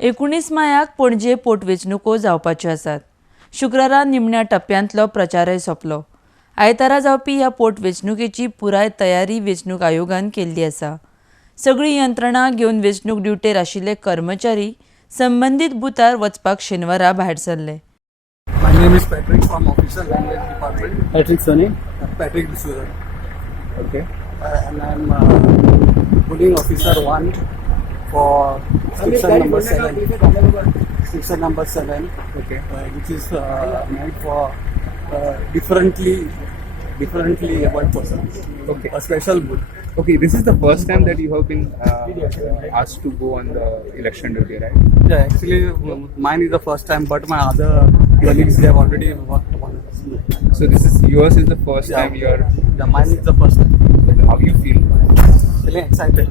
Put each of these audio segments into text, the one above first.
19 मायाक पणजे पोटवेंचणुको जावपाच्यो आसात. शुक्रारा निमण्या टप्प्यांतलो प्रचारय सोंपलो. आयतारा जावपी ह्या पोटवेंचणुकेची पुराय तयारी वेंचणूक आयोगान केल्ली आसा. सगळी यंत्रणा घेवन वेंचणूक ड्युटेर आशिल्ले कर्मचारी संबंदीत बुथार वचपाक शेनवारा भायर सरले. My name is Patrick from Official Language Department. Patrick Soni. Patrick D'Souza. Okay. And I'm polling officer 1 for section number 7. Section number 7, Okay. which is made for differently abled persons. Okay. A special booth. Okay. This is the first time that you have been asked to go on the election duty, right? Yeah, actually mine is the first time, but my other colleagues they have already worked on it. So this is yours is the first time you are. Yeah, mine is the first time. How you feel? Feeling excited.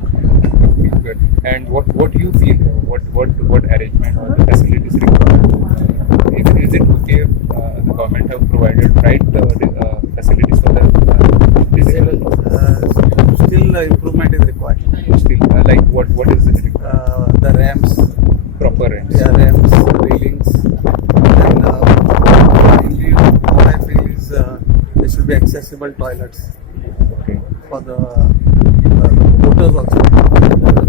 Okay, good. And what do you feel? What arrangement or the facilities required? Is it okay if the government have provided right facilities for the disabled? Still improvement is required. Still, like what is it required? The ramps, Proper ramps. yeah, ramps, railings, and mainly what I feel is there should be accessible toilets Okay. for the voters also,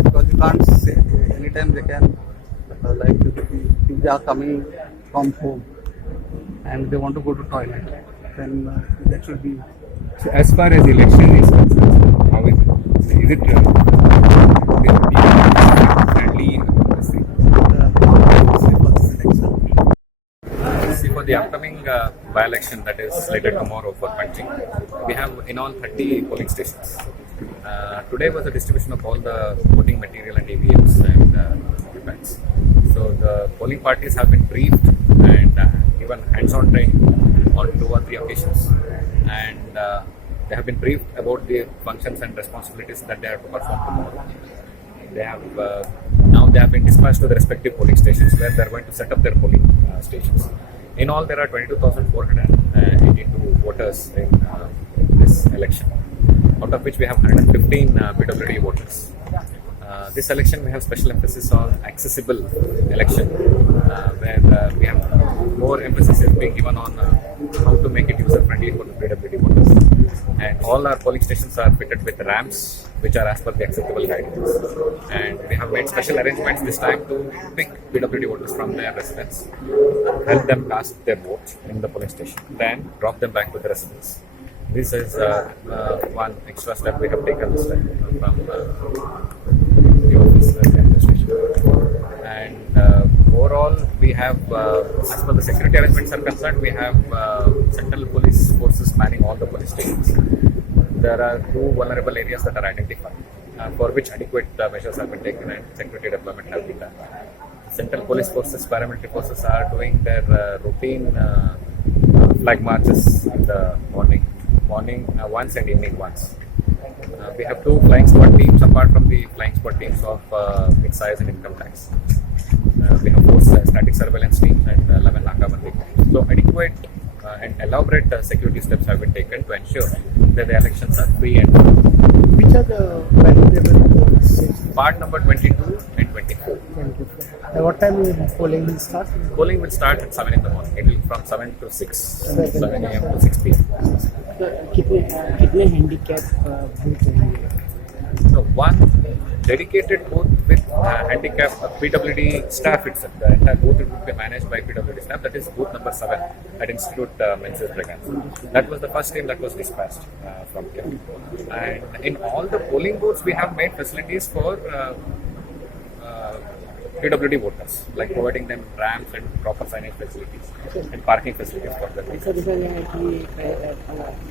because you can't say anytime they can like if they are coming from home and they want to go to toilet, then that should be. So as far as election is concerned, how is it? Is it friendly? See, for the upcoming by-election that is slated tomorrow for Panjim, we have in all 30 polling stations. Today was the distribution of all the voting material and EVMs and pads. So the polling parties have been briefed and given hands-on training on 2 or 3 occasions, and they have been briefed about the functions and responsibilities that they have to perform tomorrow. They have now they have been dispatched to the respective polling stations where they are going to set up their polling stations. In all, there are 22,482 voters in this election, out of which we have 115 PWD voters. This election we have special emphasis on accessible election, where we have more emphasis is being given on how to make it user friendly for the PWD voters. And all our polling stations are fitted with ramps which are as per the acceptable guidelines. And we have made special arrangements this time to pick PWD voters from their residence, help them cast their vote in the polling station, then drop them back to the residence. This is one extra step we have taken this time from the office and the administration. And overall, we have, as per the security arrangements are concerned, we have central police forces manning all the police stations. There are 2 vulnerable areas that are identified, for which adequate measures have been taken and security deployment have been done. Central police forces, paramilitary forces are doing their routine flag marches in the morning once and evening once. We have 2 flying squad teams apart from the flying squad teams of excise and income tax. We have 4 static surveillance teams and 11 Nakabandi teams. So adequate and elaborate security steps have been taken to ensure that the elections are free and fair. Which are the vulnerable states? Part number 22 and 24. What time will polling will start? Polling will start at 7 in the morning. It will from 7 to 6, 7 a.m. to 6 p.m. कितने handicap booth होंगे? So one dedicated booth with handicap PWD staff itself. The entire booth will be managed by PWD staff. That is booth number 7 at Institute Menzies Braganza. That was the first team that was dispatched from here. And in all the polling booths, we have made facilities for PWD voters, like providing them ramps and proper signage facilities and parking facilities for them. ऐसा देखा गया है कि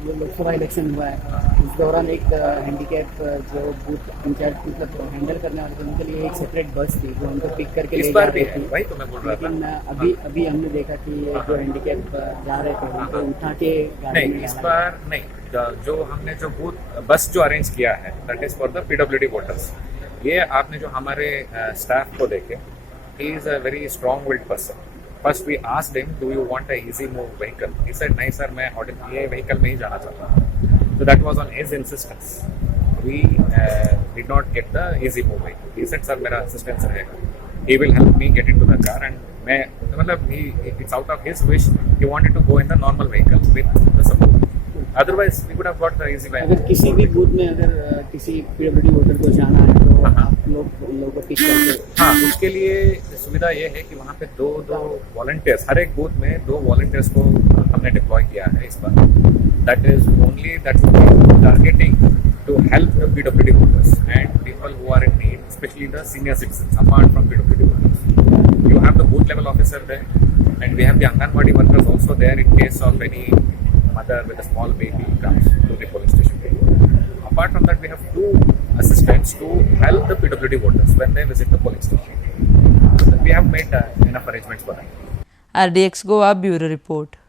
ये Lok Sabha election हुआ है, इस दौरान एक हैंडीकैप जो बूथ इंचार्ज मतलब हैंडल करने वाले थे उनके लिए एक सेपरेट बस थी जो उनको पिक करके इस ले बार जा भी रही है, थी। वही तो मैं बोल रहा था। लेकिन अभी हमने देखा कि जो हैंडीकैप जा रहे थे उनको उठा के गाड़ी नहीं, में इस डाला बार नहीं। जो हमने जो बूथ बस जो अरेंज किया है that is for the PWD voters. ये आपने जो हमारे स्टाफ को देखे, he is a very strong-willed person. First we asked him, do you want a easy move vehicle? He said, नहीं सर, मैं ये vehicle में ही जाना चाहता हूँ. So that was on his insistence. We did not get the easy move vehicle. He said, sir मेरा assistance रहेगा. he will help me get into the car and it's out of his wish. He wanted to go in the normal vehicle with the support. Otherwise, we would have got the easy way. अगर किसी भी booth में अगर किसी PWD voter को जाना है तो आप लोगों को पिक करके हाँ, उसके लिए सुविधा ये है कि वहाँ पे दो वॉलंटियर्स, हर एक बूथ में 2 वॉलंटियर्स को हमने डिप्लॉय किया है इस बार. That is only targeting to help the PWD voters and people who are in need, specially the senior citizen apart from PWD voters. You have the booth level officer there, and we have the Anganwadi workers also there in case of any mother with a small baby comes to the polling station. Apart from that, we have 2 assistants to help the PWD voters when they visit the polling station. So we have made enough arrangements for that. RDX Goa Bureau Report.